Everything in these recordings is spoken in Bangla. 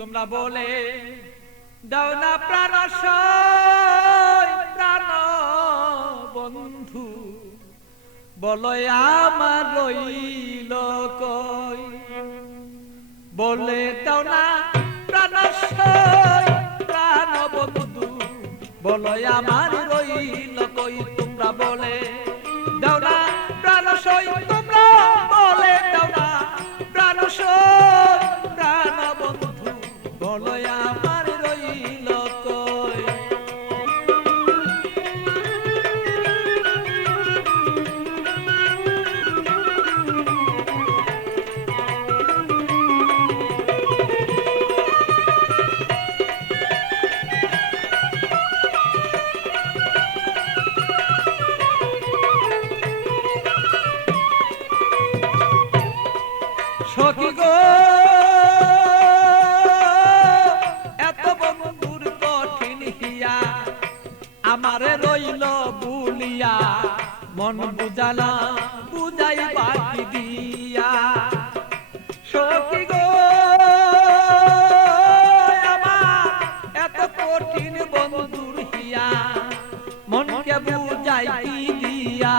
তোমরা বলে দাও না প্রাণ প্রাণ বন্ধু, বলো আমার রইল কই। বলে দাও না প্রাণ প্রাণ বন্ধু, বলো আমার রইল কই। তোমরা বলে দাও না প্রাণ তোমরা বলে দাও না প্রাণ প্রাণ বন্ধু, বলো আমার রইল কই। সখী গো এত বন্ধুর কঠিন হিয়া, আমারে রইল বুলিয়া, মন বুঝালা বুঝাই বাকি দিয়া। সখী গো আমার এত কঠিন বন্ধুর হিয়া, মনকে বুঝাই দিয়া।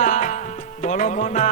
বড় মনা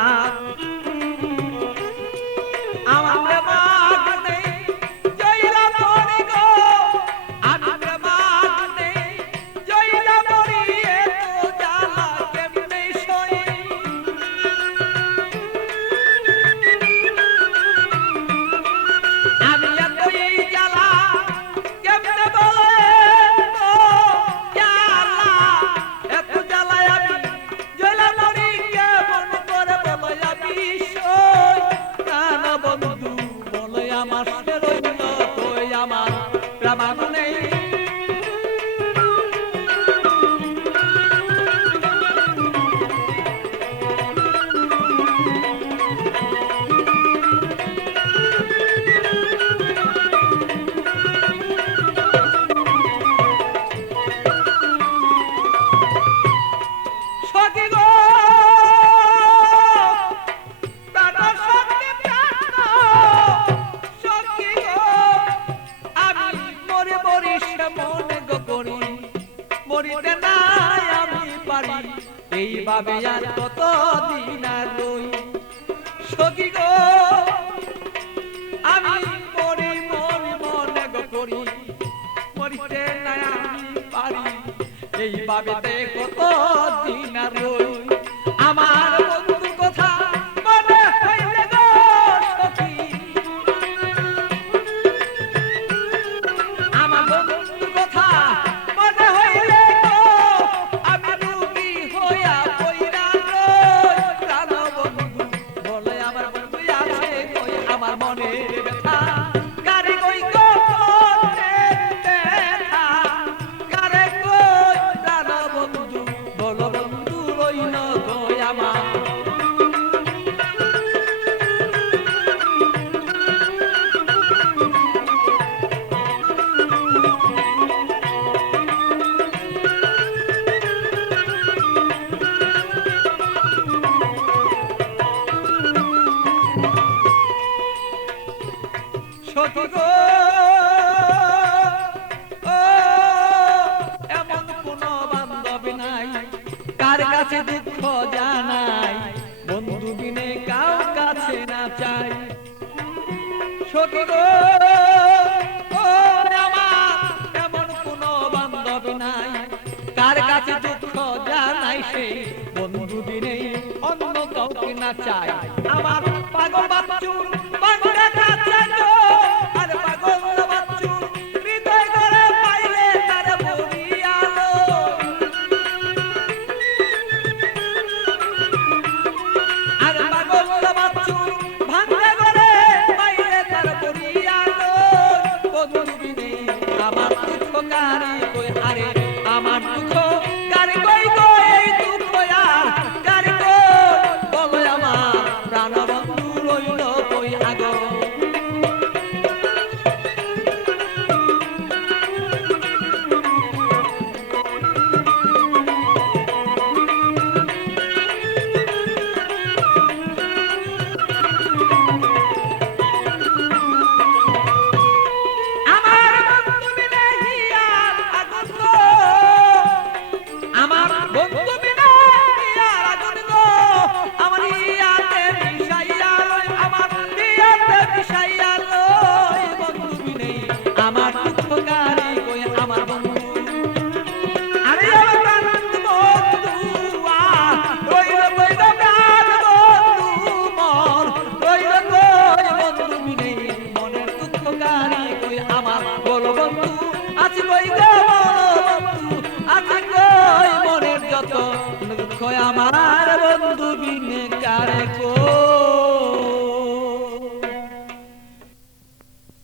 মরিতে নাই আমি পারি, এইভাবে আর কতদিন আর রই। সখী গো আমি মরি মরি মনে গো করি, মরিতে নাই আমি পারি, এইভাবে কতদিন আর রই। আমার বন্ধুর কথা মনে হইলে গো সখী, আমার বন্ধুর কথা মনে হইলে গো, আমি রোগী হইয়া পইরা রই। প্রাণ বন্ধু বলে আমার বন্ধু আছে কই, আমার মনের ব্যথা কারে কই গো ব্যথা কারে কই। প্রাণ বন্ধু বলো বন্ধু রইল কই আমার। সখী গো এমন কোন বান্ধব নাই, কার কাছে দুঃখ জানাই, বন্ধু বিনে কাউ কাছে না চাই। সখী গো আমার এমন কোন বান্ধব নাই, কার কাছে দুঃখ জানাই, সে বন্ধু বিনে অন্য কাউকে না চাই। আমার পাগল বাচ্চুর